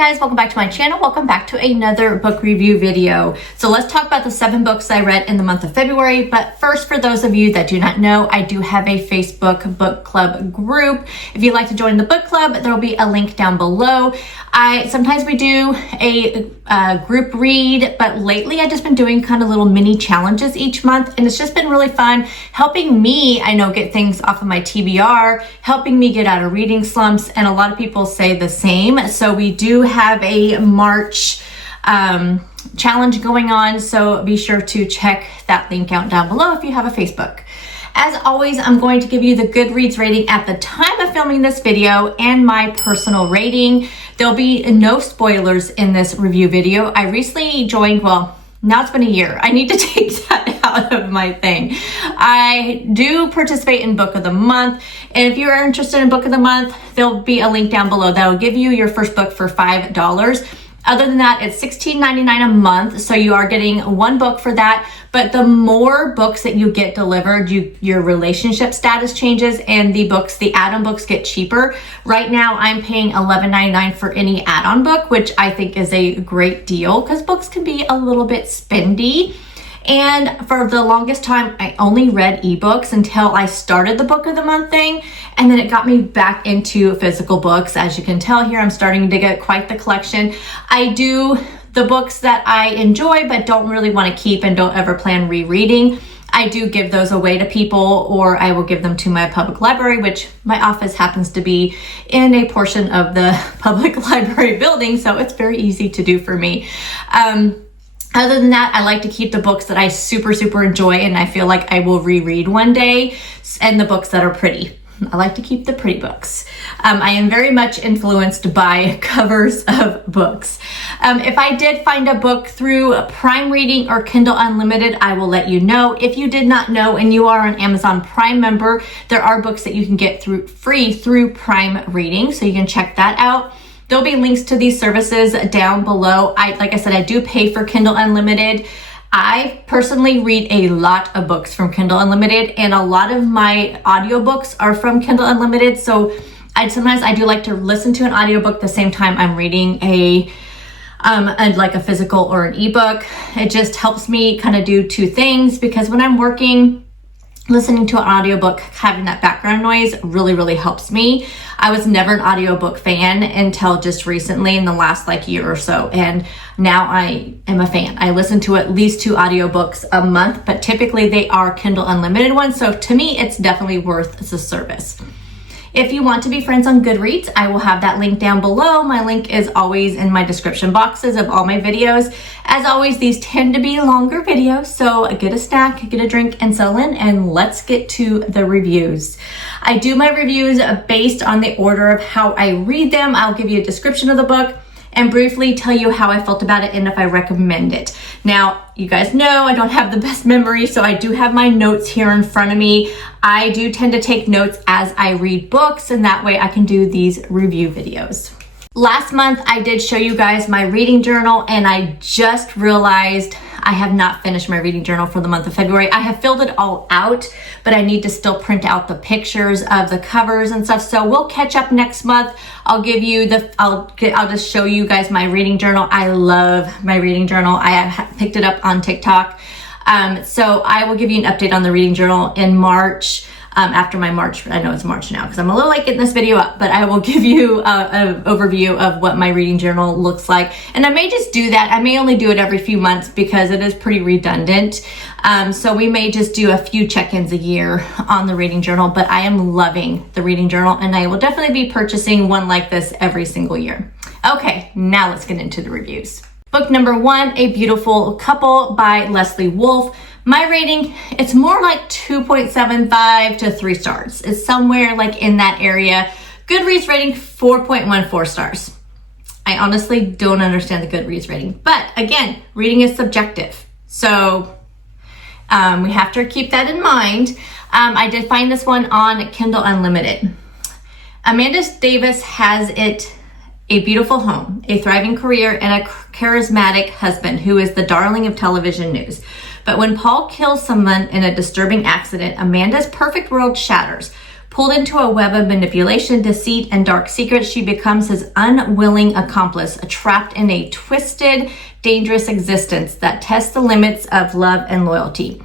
guys, welcome back to my channel. Welcome back to another book review video. So let's talk about the 7 books I read in the month of February. But first, for those of you that do not know, I do have a Facebook book club group. If you'd like to join the book club, there will be a link down below. Sometimes we do a group read, but lately I've just been doing kind of little mini challenges each month, and it's just been really fun, helping me, I know, get things off of my TBR, helping me get out of reading slumps, and a lot of people say the same. So we do have a March challenge going on, so be sure to check that link out down below if you have a Facebook. As always, I'm going to give you the Goodreads rating at the time of filming this video and my personal rating. There'll be no spoilers in this review video. I recently joined, well, now it's been a year. I need to take that out of my thing. I do participate in Book of the Month, and if you're interested in Book of the Month, there'll be a link down below that'll give you your first book for $5. Other than that, it's $16.99 a month, so you are getting one book for that. But the more books that you get delivered, your relationship status changes, and the add-on books get cheaper. Right now, I'm paying $11.99 for any add-on book, which I think is a great deal because books can be a little bit spendy. And for the longest time, I only read ebooks until I started the Book of the Month thing. And then it got me back into physical books. As you can tell here, I'm starting to get quite the collection. I do the books that I enjoy but don't really want to keep and don't ever plan rereading. I do give those away to people, or I will give them to my public library, which my office happens to be in a portion of the public library building. So it's very easy to do for me. Other than that, I like to keep the books that I super enjoy and I feel like I will reread one day, and the books that are pretty. I like to keep the pretty books. I am very much influenced by covers of books. If I did find a book through Prime Reading or Kindle Unlimited, I will let you know. If you did not know and you are an Amazon Prime member, there are books that you can get free through Prime Reading, so you can check that out. There'll be links to these services down below. Like I said, I do pay for Kindle Unlimited. I personally read a lot of books from Kindle Unlimited, and a lot of my audiobooks are from Kindle Unlimited. So sometimes I do like to listen to an audiobook the same time I'm reading like a physical or an ebook. It just helps me kind of do two things, because when I'm working, listening to an audiobook, having that background noise really helps me. I was never an audiobook fan until just recently in the last year or so, and now I am a fan. I listen to at least 2 audiobooks a month, but typically they are Kindle Unlimited ones, so to me it's definitely worth the service. If you want to be friends on Goodreads, I will have that link down below. My link is always in my description boxes of all my videos. As always, these tend to be longer videos, so get a snack, get a drink, and settle in, and let's get to the reviews. I do my reviews based on the order of how I read them. I'll give you a description of the book and briefly tell you how I felt about it and if I recommend it. Now, you guys know I don't have the best memory, so I do have my notes here in front of me. I do tend to take notes as I read books, and that way I can do these review videos. Last month, I did show you guys my reading journal, and I just realized I have not finished my reading journal for the month of February. I have filled it all out, but I need to still print out the pictures of the covers and stuff. So we'll catch up next month. I'll just show you guys my reading journal. I love my reading journal. I have picked it up on TikTok. So I will give you an update on the reading journal in March. After my March, I know it's March now because I'm a little late getting this video up, but I will give you an overview of what my reading journal looks like. And I may just do that. I may only do it every few months because it is pretty redundant. So we may just do a few check-ins a year on the reading journal, but I am loving the reading journal, and I will definitely be purchasing one like this every single year. Okay, now let's get into the reviews. Book number 1, A Beautiful Couple by Leslie Wolf. My rating, it's more like 2.75 to 3 stars. It's somewhere in that area. Goodreads rating, 4.14 stars. I honestly don't understand the Goodreads rating. But again, reading is subjective. So we have to keep that in mind. I did find this one on Kindle Unlimited. Amanda Davis has a beautiful home, a thriving career, and a charismatic husband who is the darling of television news. But when Paul kills someone in a disturbing accident, Amanda's perfect world shatters. Pulled into a web of manipulation, deceit, and dark secrets, she becomes his unwilling accomplice, trapped in a twisted, dangerous existence that tests the limits of love and loyalty.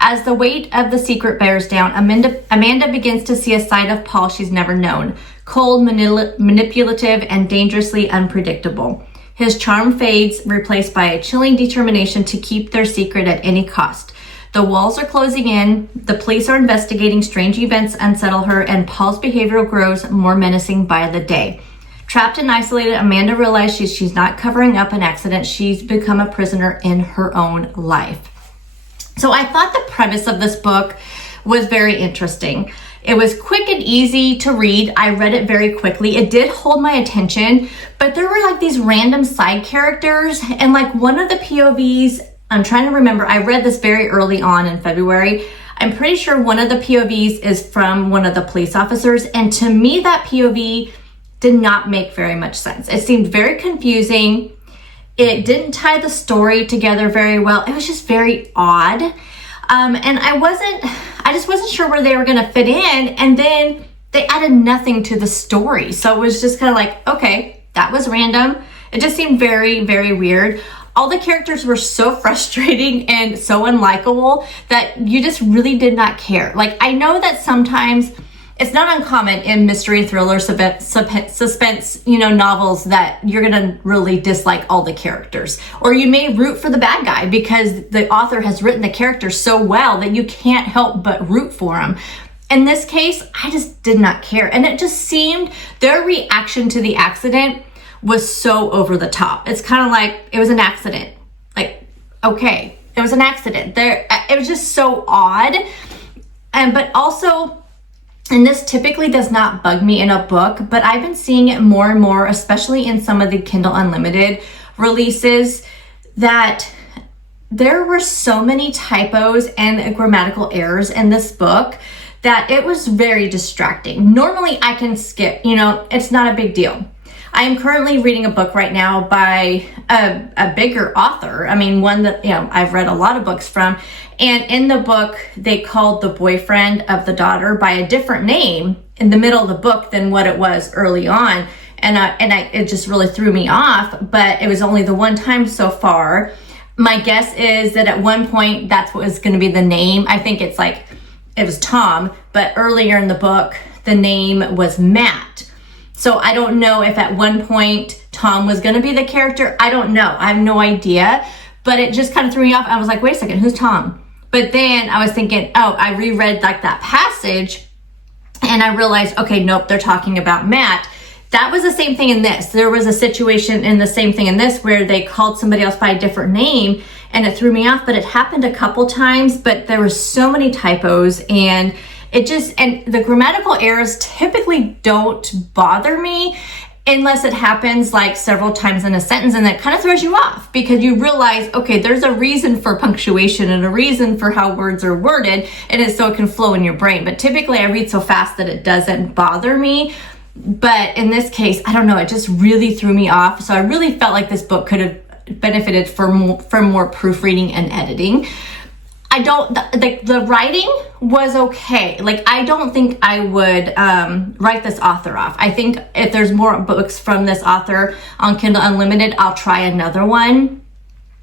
As the weight of the secret bears down, Amanda begins to see a side of Paul she's never known, cold, manipulative, and dangerously unpredictable. His charm fades, replaced by a chilling determination to keep their secret at any cost. The walls are closing in, the police are investigating, strange events unsettle her, and Paul's behavior grows more menacing by the day. Trapped and isolated, Amanda realizes she's not covering up an accident. She's become a prisoner in her own life. So I thought the premise of this book was very interesting. It was quick and easy to read. I read it very quickly. It did hold my attention, but there were like these random side characters, and like one of the POVs, I'm trying to remember, I read this very early on in February. I'm pretty sure one of the POVs is from one of the police officers, and to me that POV did not make very much sense. It seemed very confusing. It didn't tie the story together very well. It was just very odd. And I just wasn't sure where they were gonna fit in, and then they added nothing to the story. So it was just kind of like, okay, that was random. It just seemed very, very weird. All the characters were so frustrating and so unlikable that you just really did not care. Like, I know that sometimes it's not uncommon in mystery, thriller, suspense, novels that you're gonna really dislike all the characters. Or you may root for the bad guy because the author has written the character so well that you can't help but root for him. In this case, I just did not care. And it just seemed, their reaction to the accident was so over the top. It's kind of like, it was an accident. Like, okay, it was an accident. It was just so odd. But also, and this typically does not bug me in a book, but I've been seeing it more and more, especially in some of the Kindle Unlimited releases, that there were so many typos and grammatical errors in this book that it was very distracting. Normally I can skip, it's not a big deal. I am currently reading a book right now by a bigger author. I mean, one that, I've read a lot of books from. And in the book, they called the boyfriend of the daughter by a different name in the middle of the book than what it was early on. And it just really threw me off, but it was only the one time so far. My guess is that at one point, that's what was going to be the name. I think it was Tom, but earlier in the book, the name was Matt. So I don't know if at one point Tom was going to be the character. I don't know. I have no idea. But it just kind of threw me off. I was like, wait a second, who's Tom? But then I was thinking, I reread like that passage and I realized, okay, nope, they're talking about Matt. That was the same thing in this. There was a situation in the same thing in this where they called somebody else by a different name and it threw me off, but it happened a couple times, but there were so many typos and the grammatical errors typically don't bother me unless it happens like several times in a sentence, and that kind of throws you off because you realize, okay, there's a reason for punctuation and a reason for how words are worded, and it's so it can flow in your brain. But typically I read so fast that it doesn't bother me. But in this case, I don't know, it just really threw me off. So I really felt like this book could have benefited from more proofreading and editing. The writing was okay. Like, I don't think I would write this author off. I think if there's more books from this author on Kindle Unlimited, I'll try another one.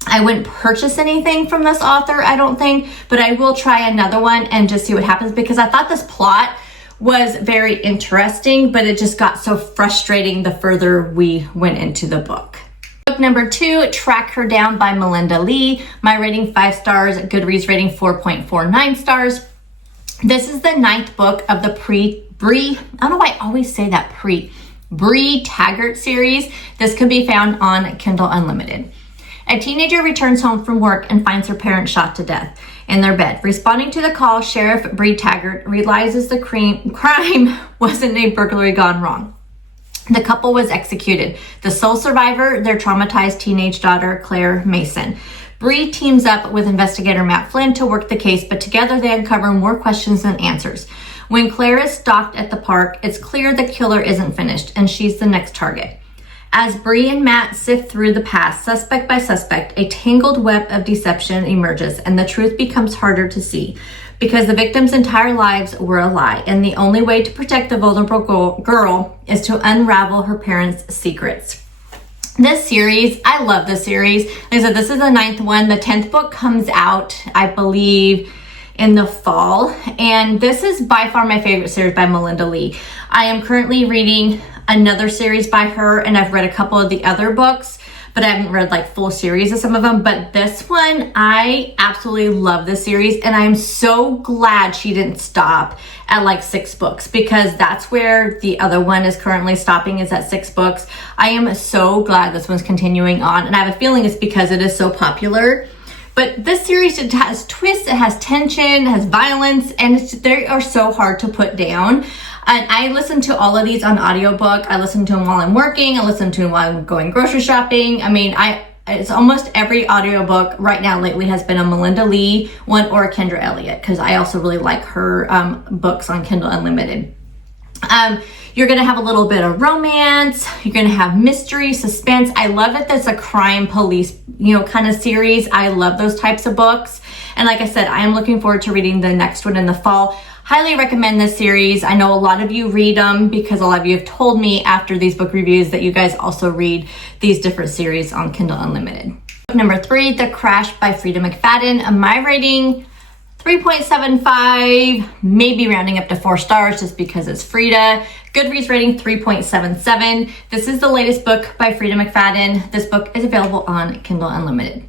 I wouldn't purchase anything from this author, I don't think, but I will try another one and just see what happens because I thought this plot was very interesting, but it just got so frustrating the further we went into the book. Book number 2, Track Her Down by Melinda Lee. My rating 5 stars, Goodreads rating 4.49 stars. This is the 9th book of the Bree Taggart series. This can be found on Kindle Unlimited. A teenager returns home from work and finds her parents shot to death in their bed. Responding to the call, Sheriff Bree Taggart realizes the crime wasn't a burglary gone wrong. The couple was executed. The sole survivor, their traumatized teenage daughter, Claire Mason. Bree teams up with investigator Matt Flynn to work the case, but together they uncover more questions than answers. When Claire is stalked at the park, it's clear the killer isn't finished, and she's the next target. As Bree and Matt sift through the past, suspect by suspect, a tangled web of deception emerges, and the truth becomes harder to see. because the victim's entire lives were a lie, and the only way to protect the vulnerable girl is to unravel her parents' secrets. This series, I love this series. Like I said, this is the 9th one. The 10th book comes out, I believe, in the fall. And this is by far my favorite series by Melinda Lee. I am currently reading another series by her, and I've read a couple of the other books, but I haven't read like full series of some of them. But this one, I absolutely love this series, and I'm so glad she didn't stop at like 6 books, because that's where the other one is currently stopping, is at 6 books. I am so glad this one's continuing on, and I have a feeling it's because it is so popular. But this series, it has twists, it has tension, it has violence, and they are so hard to put down. And I listen to all of these on audiobook. I listen to them while I'm working. I listen to them while I'm going grocery shopping. I mean, it's almost every audiobook right now lately has been a Melinda Lee one or a Kendra Elliott, because I also really like her books on Kindle Unlimited. You're going to have a little bit of romance. You're going to have mystery, suspense. I love it. That's a crime police, kind of series. I love those types of books. And like I said, I am looking forward to reading the next one in the fall. Highly recommend this series. I know a lot of you read them, because a lot of you have told me after these book reviews that you guys also read these different series on Kindle Unlimited. Number 3, The Crash by Freida McFadden. My rating, 3.75, maybe rounding up to 4 stars just because it's Freida. Goodreads rating 3.77. This is the latest book by Freida McFadden. This book is available on Kindle Unlimited.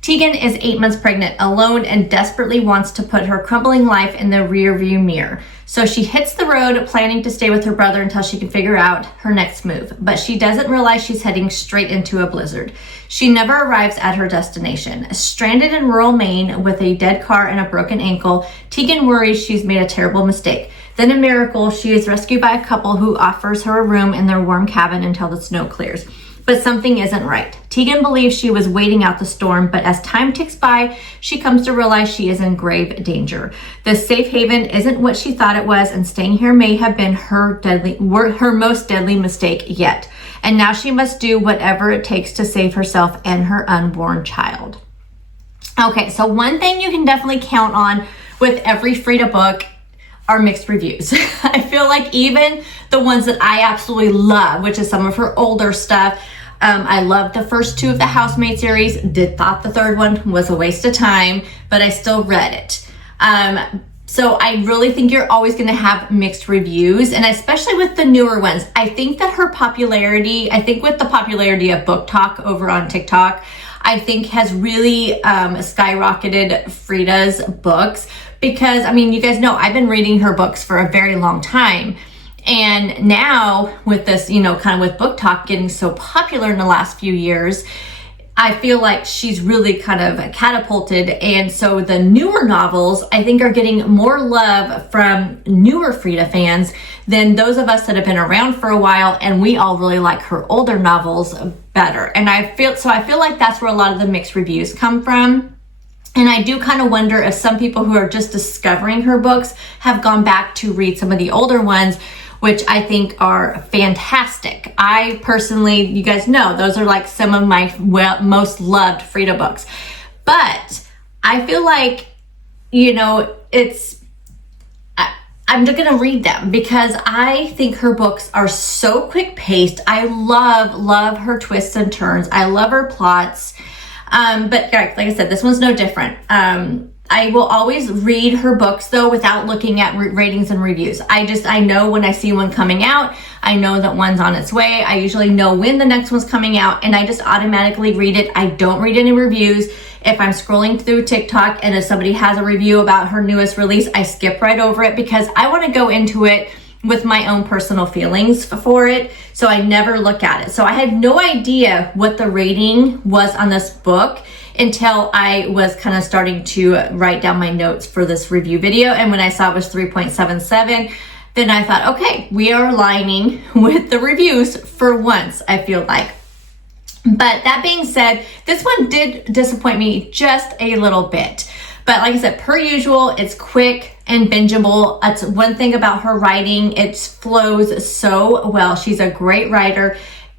Tegan is 8 months pregnant, alone, and desperately wants to put her crumbling life in the rearview mirror. So she hits the road, planning to stay with her brother until she can figure out her next move. But she doesn't realize she's heading straight into a blizzard. She never arrives at her destination. Stranded in rural Maine with a dead car and a broken ankle, Tegan worries she's made a terrible mistake. Then a miracle, she is rescued by a couple who offers her a room in their warm cabin until the snow clears. But something isn't right. Tegan believes she was waiting out the storm, but as time ticks by, she comes to realize she is in grave danger. The safe haven isn't what she thought it was, and staying here may have been her most deadly mistake yet. And now she must do whatever it takes to save herself and her unborn child. Okay, so one thing you can definitely count on with every Freida book are mixed reviews. I feel like even the ones that I absolutely love, which is some of her older stuff, I loved the first 2 of the Housemaid series, thought the 3rd one was a waste of time, but I still read it. So I really think you're always going to have mixed reviews, and especially with the newer ones. I think that her popularity, with the popularity of Book Talk over on TikTok, I think has really skyrocketed Freida's books, because, you guys know I've been reading her books for a very long time. And now with this, kind of with Book Talk getting so popular in the last few years, I feel like she's really kind of catapulted. And so the newer novels, I think, are getting more love from newer Freida fans than those of us that have been around for a while. And we all really like her older novels better. And I feel like that's where a lot of the mixed reviews come from. And I do kind of wonder if some people who are just discovering her books have gone back to read some of the older ones, which I think are fantastic. I personally, you guys know, those are like some of my most loved Freida books. But I feel like, I'm just gonna read them because I think her books are so quick paced. I love her twists and turns. I love her plots. But like I said, this one's no different. I will always read her books though without looking at ratings and reviews. I know when I see one coming out, I know that one's on its way. I usually know when the next one's coming out, and I just automatically read it. I don't read any reviews. If I'm scrolling through TikTok and if somebody has a review about her newest release, I skip right over it because I want to go into it with my own personal feelings for it. So I never look at it. So I had no idea what the rating was on this book until I was kind of starting to write down my notes for this review video. And when I saw it was 3.77, then I thought, okay, we are aligning with the reviews for once, I feel like. But that being said, this one did disappoint me just a little bit. But like I said, per usual, it's quick and bingeable. That's one thing about her writing. It flows so well. She's a great writer.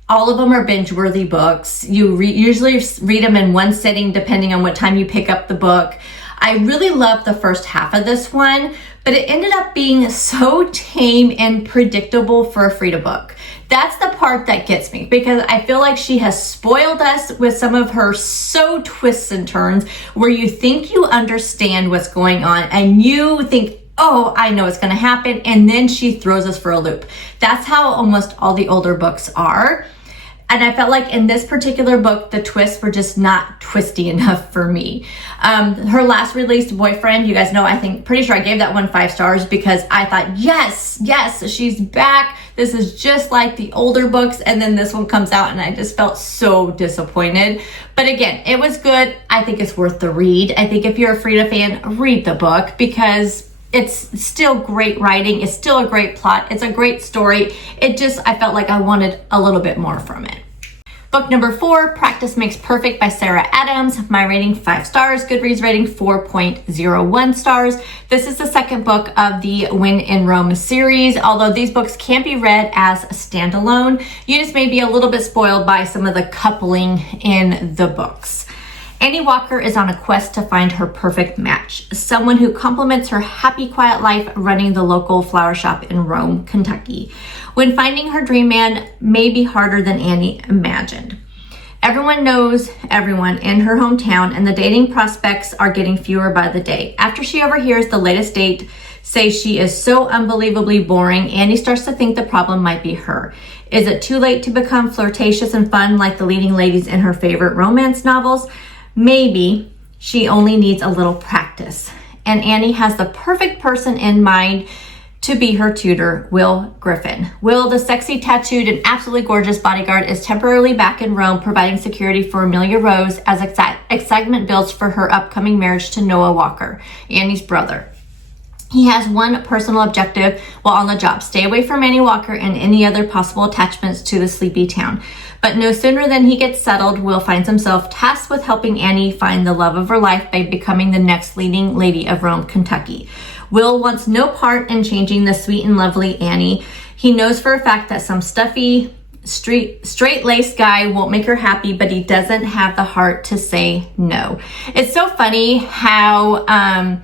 All of them are binge-worthy books. You usually read them in one sitting, depending on what time you pick up the book. I really loved the first half of this one, but it ended up being so tame and predictable for a Frida book. That's the part that gets me, because I feel like she has spoiled us with some of her so twists and turns where you think you understand what's going on and you think, oh, I know what's going to happen, and then she throws us for a loop. That's how almost all the older books are. And I felt like in this particular book, the twists were just not twisty enough for me. Her last released, Boyfriend, you guys know, pretty sure I gave that one 5 stars because I thought, yes, she's back. This is just like the older books. And then this one comes out and I just felt so disappointed. But again, it was good. I think it's worth the read. I think if you're a Frida fan, read the book because it's still great writing. It's still a great plot. It's a great story. I felt like I wanted a little bit more from it. Book number 4, Practice Makes Perfect by Sarah Adams. My rating 5 stars, Goodreads rating 4.01 stars. This is the second book of the When in Rome series. Although these books can be read as a standalone, you just may be a little bit spoiled by some of the coupling in the books. Annie Walker is on a quest to find her perfect match, someone who complements her happy, quiet life running the local flower shop in Rome, Kentucky, when finding her dream man may be harder than Annie imagined. Everyone knows everyone in her hometown, and the dating prospects are getting fewer by the day. After she overhears the latest date say she is so unbelievably boring, Annie starts to think the problem might be her. Is it too late to become flirtatious and fun like the leading ladies in her favorite romance novels? Maybe she only needs a little practice. And Annie has the perfect person in mind to be her tutor, Will Griffin. Will, the sexy, tattooed, and absolutely gorgeous bodyguard, is temporarily back in Rome, providing security for Amelia Rose as excitement builds for her upcoming marriage to Noah Walker, Annie's brother. He has one personal objective while on the job: stay away from Annie Walker and any other possible attachments to the sleepy town. But no sooner than he gets settled, Will finds himself tasked with helping Annie find the love of her life by becoming the next leading lady of Rome, Kentucky. Will wants no part in changing the sweet and lovely Annie. He knows for a fact that some stuffy, straight-laced guy won't make her happy, but he doesn't have the heart to say no. It's so funny how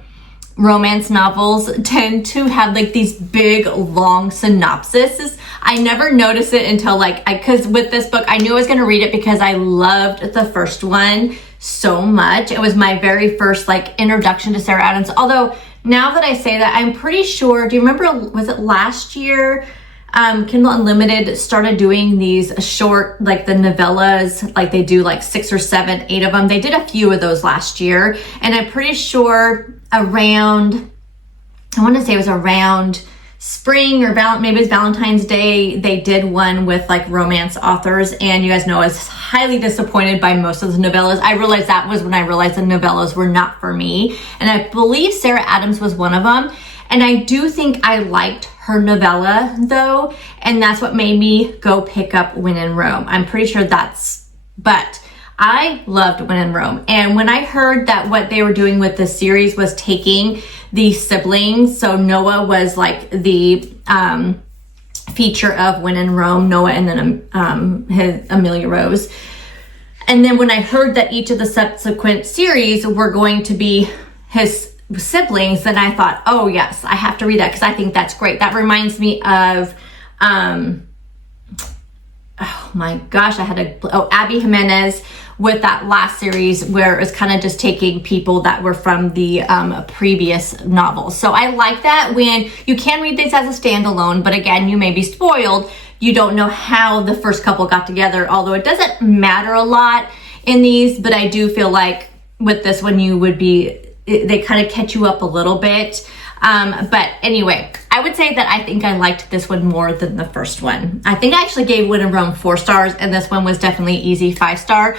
romance novels tend to have like these big long synopses. I never noticed it until because with this book, I knew I was going to read it because I loved the first one so much. It was my very first introduction to Sarah Adams. Although now that I say that, I'm pretty sure, do you remember, was it last year? Kindle Unlimited started doing these short, the novellas, they do 6 or 7, 8 of them. They did a few of those last year. And I'm pretty sure around, I want to say it was around spring or maybe it was Valentine's Day, they did one with romance authors. And you guys know I was highly disappointed by most of the novellas. I realized that was when I realized the novellas were not for me. And I believe Sarah Adams was one of them. And I do think I liked her novella though, and that's what made me go pick up When in Rome. I'm pretty sure but I loved When in Rome. And when I heard that what they were doing with the series was taking the siblings, so Noah was the feature of When in Rome, Noah and then his Amelia Rose. And then when I heard that each of the subsequent series were going to be his siblings, then I thought, oh yes, I have to read that because I think that's great. That reminds me of oh my gosh, Abby Jimenez with that last series where it was kind of just taking people that were from the previous novels. So I like that when you can read these as a standalone, but again, you may be spoiled. You don't know how the first couple got together, although it doesn't matter a lot in these, but I do feel like with this one, they kind of catch you up a little bit. But anyway, I would say that I think I liked this one more than the first one. I think I actually gave When in Rome 4 stars, and this one was definitely easy 5-star.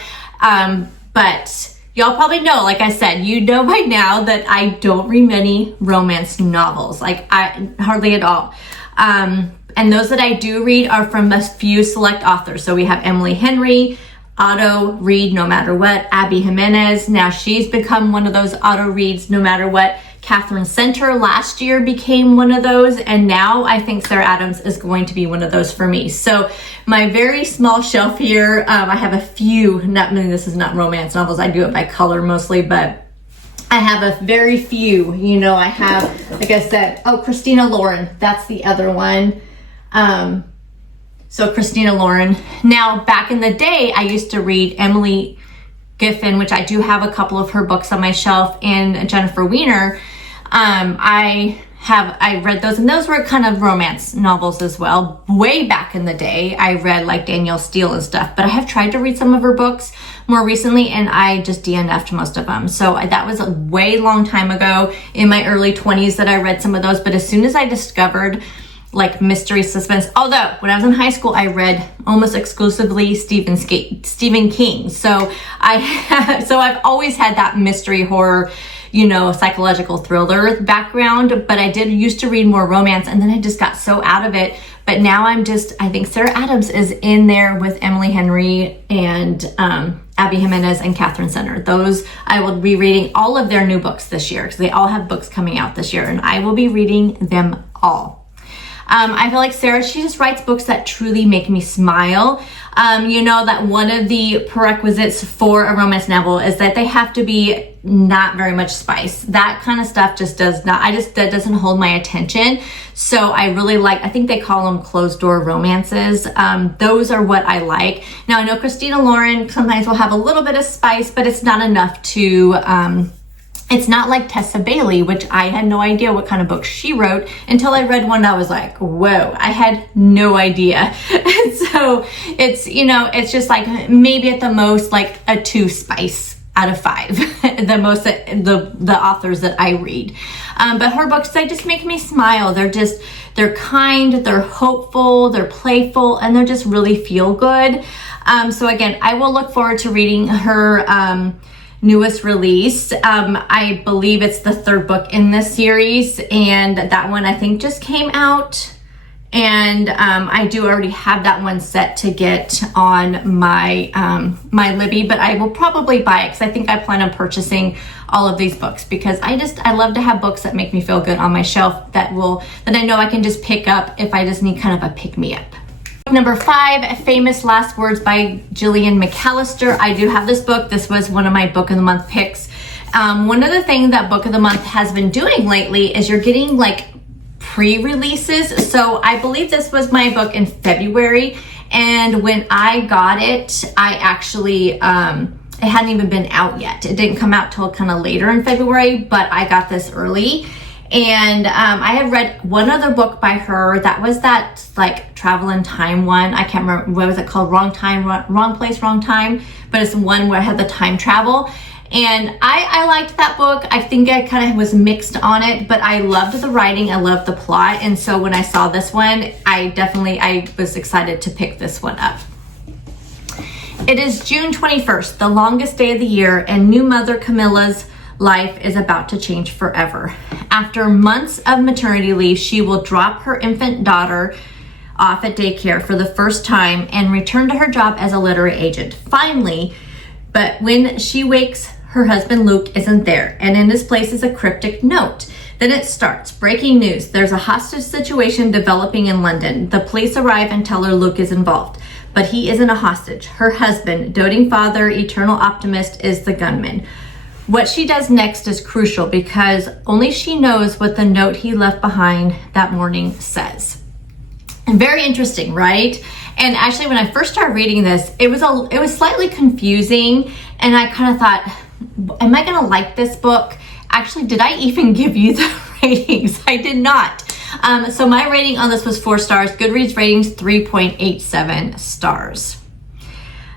But y'all probably know, like I said, you know by now that I don't read many romance novels, I hardly at all. And those that I do read are from a few select authors. So we have Emily Henry, auto read no matter what. Abby Jimenez, now she's become one of those auto reads no matter what. Catherine Center last year became one of those, and now I think Sarah Adams is going to be one of those for me. So my very small shelf here, I have a few, this is not romance novels, I do it by color mostly, but I have a very few, I have, like I said, Christina Lauren, that's the other one. So Christina Lauren. Now, back in the day, I used to read Emily Giffin, which I do have a couple of her books on my shelf, and Jennifer Weiner. I read those, and those were kind of romance novels as well. Way back in the day, I read like Danielle Steele and stuff, but I have tried to read some of her books more recently, and I just DNF'd most of them. So that was a way long time ago in my early 20s that I read some of those. But as soon as I discovered like mystery suspense, although when I was in high school, I read almost exclusively Stephen King. So I've always had that mystery horror, psychological thriller background, but I did used to read more romance, and then I just got so out of it. But now I think Sarah Adams is in there with Emily Henry and Abby Jimenez and Catherine Center. Those, I will be reading all of their new books this year because they all have books coming out this year, and I will be reading them all. I feel like Sarah, she just writes books that truly make me smile. That one of the prerequisites for a romance novel is that they have to be not very much spice. That kind of stuff just does not, that doesn't hold my attention. So I really I think they call them closed door romances. Those are what I like. Now I know Christina Lauren sometimes will have a little bit of spice, but it's not enough to, it's not like Tessa Bailey, which I had no idea what kind of book she wrote until I read one that was like, whoa, I had no idea. And so it's, it's just like maybe at the most like a 2 spice out of 5, the authors that I read. But her books, they just make me smile. They're kind, they're hopeful, they're playful, and they're just really feel good. So again, I will look forward to reading her, newest release. I believe it's the 3rd book in this series, and that one I think just came out, and I do already have that one set to get on my my Libby, but I will probably buy it because I think I plan on purchasing all of these books because I love to have books that make me feel good on my shelf that I know I can just pick up if I just need kind of a pick-me-up. Number 5, Famous Last Words by Gillian McAllister. I do have this book. This was one of my Book of the Month picks. One of the things that Book of the Month has been doing lately is you're getting like pre-releases. So I believe this was my book in February. And when I got it, I actually, it hadn't even been out yet. It didn't come out till kind of later in February, but I got this early. And I had read one other book by her that was that like travel in time one. I can't remember, what was it called? Wrong Time, Wrong Place, Wrong Time. But it's one where I had the time travel. And I liked that book. I think I kind of was mixed on it, but I loved the writing. I loved the plot. And so when I saw this one, I was excited to pick this one up. It is June 21st, the longest day of the year, and new mother Camilla's life is about to change forever. After months of maternity leave, she will drop her infant daughter off at daycare for the first time and return to her job as a literary agent. Finally, but when she wakes, her husband Luke isn't there, and in his place is a cryptic note. Then it starts. Breaking news. There's a hostage situation developing in London. The police arrive and tell her Luke is involved. But he isn't a hostage. Her husband, doting father, eternal optimist, is the gunman. What she does next is crucial because only she knows what the note he left behind that morning says. And very interesting, right? And actually, when I first started reading this, it was slightly confusing, and I kind of thought, am I gonna like this book? Actually, did I even give you the ratings? I did not. So my rating on this was 4 stars. Goodreads ratings 3.87 stars.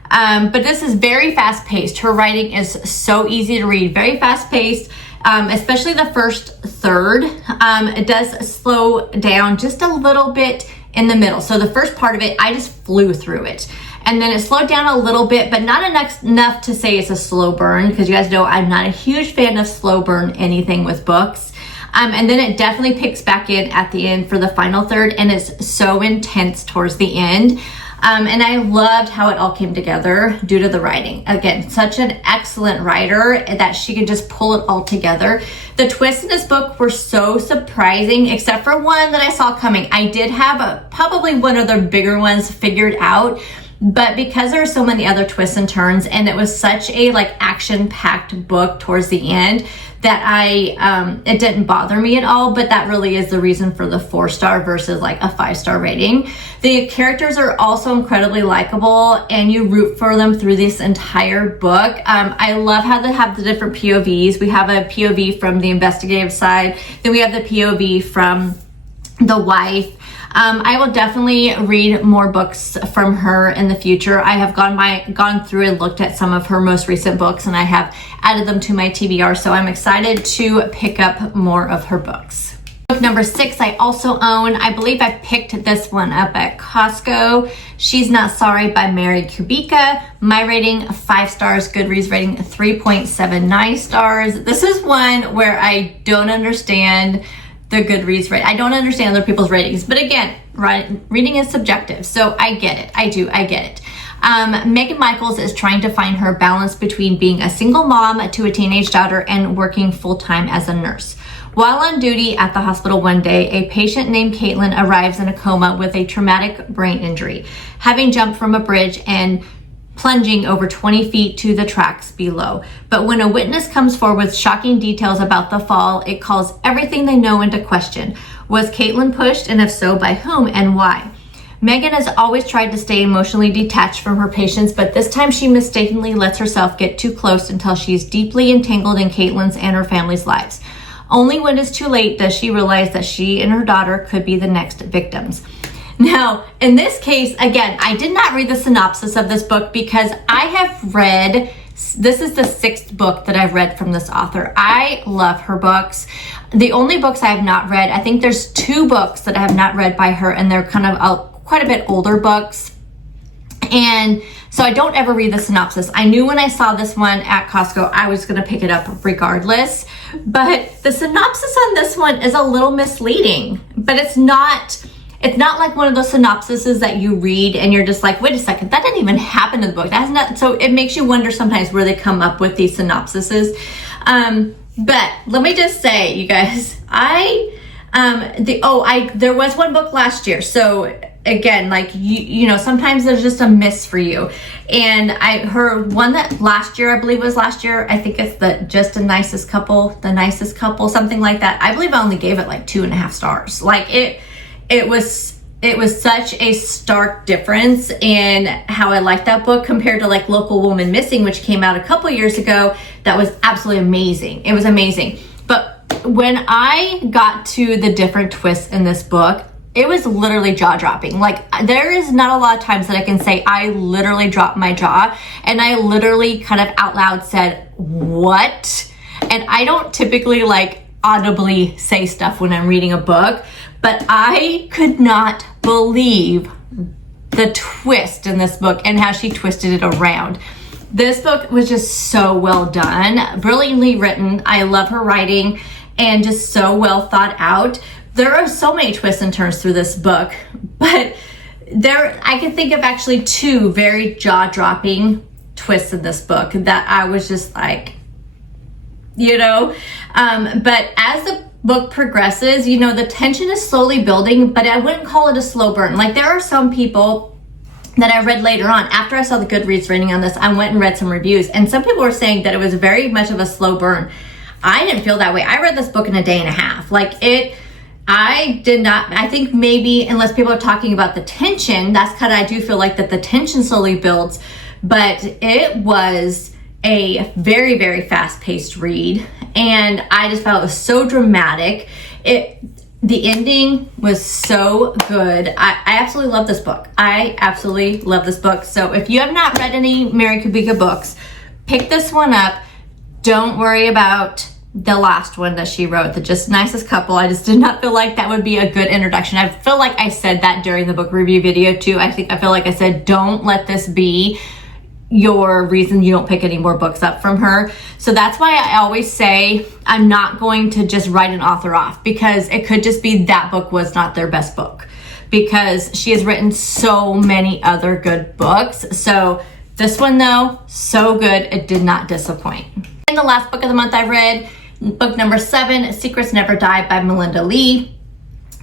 But this is very fast paced. Her writing is so easy to read, very fast paced, especially the first third. It does slow down just a little bit in the middle. So the first part of it, I just flew through it. And then it slowed down a little bit, but not enough to say it's a slow burn, because you guys know I'm not a huge fan of slow burn anything with books. And then it definitely picks back in at the end for the final third, and it's so intense towards the end. And I loved how it all came together due to the writing. Again, such an excellent writer that she could just pull it all together. The twists in this book were so surprising, except for one that I saw coming. I did have probably one of the bigger ones figured out, But because there are so many other twists and turns, and it was such a like action-packed book towards the end, that it didn't bother me at all. But that really is the reason for the 4-star versus like a 5-star rating. The characters are also incredibly likable, and you root for them through this entire book. I love how they have the different POVs. We have a POV from the investigative side, then we have the POV from the wife. I will definitely read more books from her in the future. I have gone through and looked at some of her most recent books, and I have added them to my TBR, so I'm excited to pick up more of her books. Book number 6 I also own. I believe I picked this one up at Costco. She's Not Sorry by Mary Kubica. My rating 5 stars, Goodreads rating 3.79 stars. This is one where I don't understand the Goodreads rate. I don't understand other people's ratings, but again, reading is subjective, so I get it. I get it. Megan Michaels is trying to find her balance between being a single mom to a teenage daughter and working full-time as a nurse. While on duty at the hospital one day, a patient named Caitlin arrives in a coma with a traumatic brain injury, having jumped from a bridge and plunging over 20 feet to the tracks below. But when a witness comes forward with shocking details about the fall, it calls everything they know into question. Was Caitlin pushed, and if so, by whom and why? Megan has always tried to stay emotionally detached from her patients, but this time she mistakenly lets herself get too close until she's deeply entangled in Caitlin's and her family's lives. Only when it's too late does she realize that she and her daughter could be the next victims. Now, in this case, again, I did not read the synopsis of this book because I have read, this is the 6th book that I've read from this author. I love her books. The only books I have not read, I think there's 2 books that I have not read by her, and they're kind of quite a bit older books. And so I don't ever read the synopsis. I knew when I saw this one at Costco, I was going to pick it up regardless. But the synopsis on this one is a little misleading, but it's not like one of those synopsises that you read and you're just like, wait a second, that didn't even happen in the book. That's not, so it makes you wonder sometimes where they come up with these synopsises. But let me just say, you guys, there was one book last year. So again, like you know, sometimes there's just a miss for you. And I heard one that last year, I believe it was last year. I think it's the The Nicest Couple, something like that. I believe I only gave it like 2.5 stars. Like it was such a stark difference in how I liked that book compared to like Local Woman Missing, which came out a couple years ago. That was absolutely amazing. It was amazing. But when I got to the different twists in this book, it was literally jaw-dropping. Like, there is not a lot of times that I can say I literally dropped my jaw, and I literally kind of out loud said, what? And I don't typically like audibly say stuff when I'm reading a book, but I could not believe the twist in this book and how she twisted it around. This book was just so well done, brilliantly written. I love her writing and just so well thought out. There are so many twists and turns through this book, but I can think of actually 2 very jaw-dropping twists in this book that I was just like, you know, but as the book progresses, you know, the tension is slowly building, but I wouldn't call it a slow burn. Like, there are some people that I read later on, after I saw the Goodreads rating on this, I went and read some reviews, and some people were saying that it was very much of a slow burn. I didn't feel that way. I read this book in a day and a half. I did not, I think maybe unless people are talking about the tension, that's kind of, I do feel like that the tension slowly builds, but it was a very, very fast-paced read, and I just felt it was so dramatic. The ending was so good. I absolutely love this book. I absolutely love this book. So if you have not read any Mary Kubica books, pick this one up. Don't worry about the last one that she wrote, the Just Nicest Couple. I just did not feel like that would be a good introduction. I feel like I said that during the book review video too. I feel like I said, don't let this be your reason you don't pick any more books up from her. So that's why I always say I'm not going to just write an author off, because it could just be that book was not their best book, because she has written so many other good books. So this one though, so good, it did not disappoint. And the last book of the month I read, book number 7, Secrets Never Die by Melinda Lee.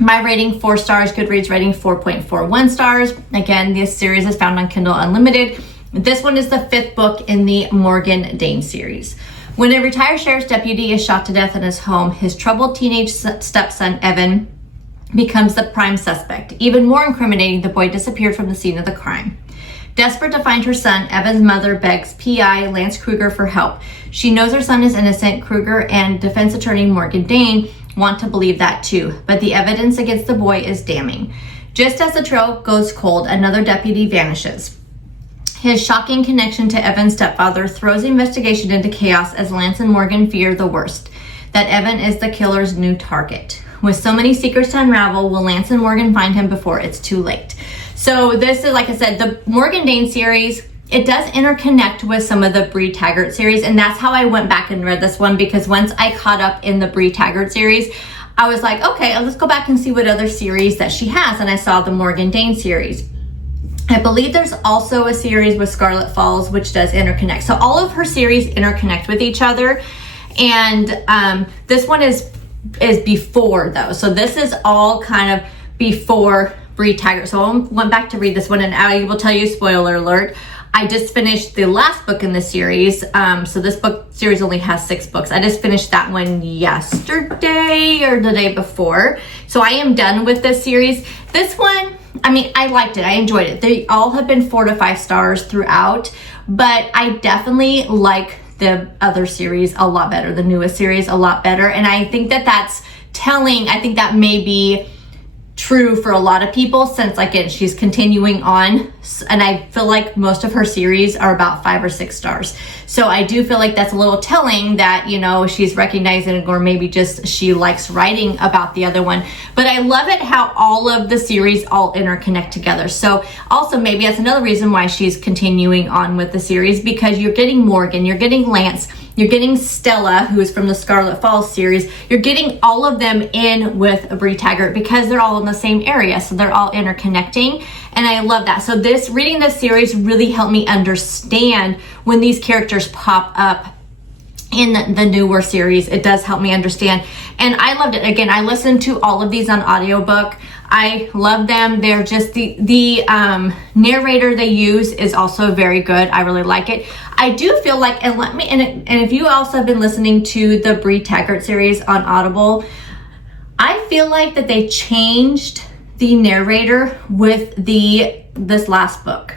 My rating 4 stars, Goodreads rating 4.41 stars. Again, this series is found on Kindle Unlimited. This one is the 5th book in the Morgan Dane series. When a retired sheriff's deputy is shot to death in his home, his troubled teenage stepson, Evan, becomes the prime suspect. Even more incriminating, the boy disappeared from the scene of the crime. Desperate to find her son, Evan's mother begs PI Lance Kruger for help. She knows her son is innocent. Kruger and defense attorney Morgan Dane want to believe that too, but the evidence against the boy is damning. Just as the trail goes cold, another deputy vanishes. His shocking connection to Evan's stepfather throws the investigation into chaos as Lance and Morgan fear the worst, that Evan is the killer's new target. With so many secrets to unravel, will Lance and Morgan find him before it's too late? So this is, like I said, the Morgan Dane series, it does interconnect with some of the Bree Taggart series, and that's how I went back and read this one, because once I caught up in the Bree Taggart series, I was like, okay, let's go back and see what other series that she has, and I saw the Morgan Dane series. I believe there's also a series with Scarlet Falls, which does interconnect. So all of her series interconnect with each other, and this one is before though. So this is all kind of before Bree Taggart. So I went back to read this one, and I will tell you, spoiler alert, I just finished the last book in the series. So this book series only has 6 books. I just finished that one yesterday or the day before. So I am done with this series. This one, I mean, I liked it. I enjoyed it. They all have been 4 to 5 stars throughout, but I definitely like the other series a lot better, the newest series a lot better. And I think that that's telling. I think that may be true for a lot of people, since again, she's continuing on, and I feel like most of her series are about 5 or 6 stars. So I do feel like that's a little telling that, you know, she's recognizing, or maybe just she likes writing about the other one. But I love it how all of the series all interconnect together. So also maybe that's another reason why she's continuing on with the series, because you're getting Morgan, you're getting Lance, you're getting Stella, who is from the Scarlet Falls series. You're getting all of them in with Bree Taggart because they're all in the same area. So they're all interconnecting. And I love that. So reading this series really helped me understand when these characters pop up in the newer series. It does help me understand. And I loved it. Again, I listened to all of these on audiobook. I love them. They're just the narrator they use is also very good. I really like it. I do feel like, and if you also have been listening to the Bree Taggart series on Audible, I feel like that they changed the narrator with this last book.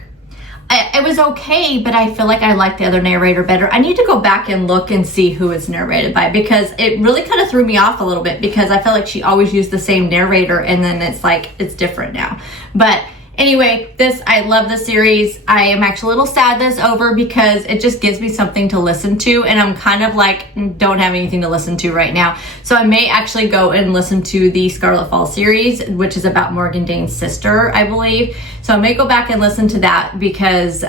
It was okay, but I feel like I like the other narrator better. I need to go back and look and see who it's narrated by, because it really kind of threw me off a little bit, because I felt like she always used the same narrator, and then it's like it's different now. But anyway, I love this series. I am actually a little sad that it's over, because it just gives me something to listen to, and I'm kind of like, don't have anything to listen to right now. So I may actually go and listen to the Scarlet Falls series, which is about Morgan Dane's sister, I believe. So I may go back and listen to that, because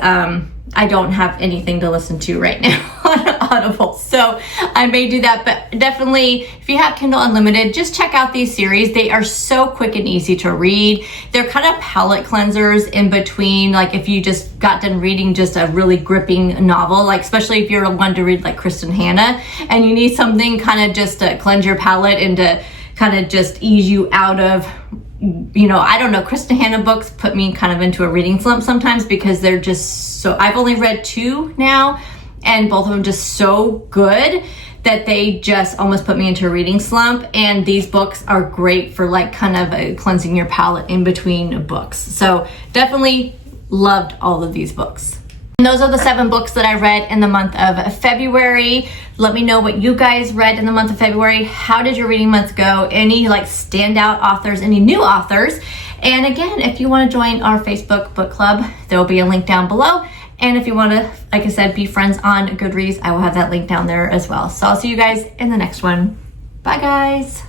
I don't have anything to listen to right now on Audible. So I may do that, but definitely if you have Kindle Unlimited, just check out these series. They are so quick and easy to read. They're kind of palate cleansers in between, like if you just got done reading just a really gripping novel, like especially if you're one to read like Kristen Hanna and you need something kind of just to cleanse your palate and to kind of just ease you out of, you know, I don't know, Kristen Hanna books put me kind of into a reading slump sometimes, because they're just so, I've only read 2 now, and both of them just so good that they just almost put me into a reading slump. And these books are great for like kind of cleansing your palate in between books. So definitely loved all of these books. And those are the 7 books that I read in the month of February. Let me know what you guys read in the month of February. How did your reading month go? Any like standout authors, any new authors? And again, if you want to join our Facebook book club, there will be a link down below. And if you want to, like I said, be friends on Goodreads, I will have that link down there as well. So I'll see you guys in the next one. Bye guys.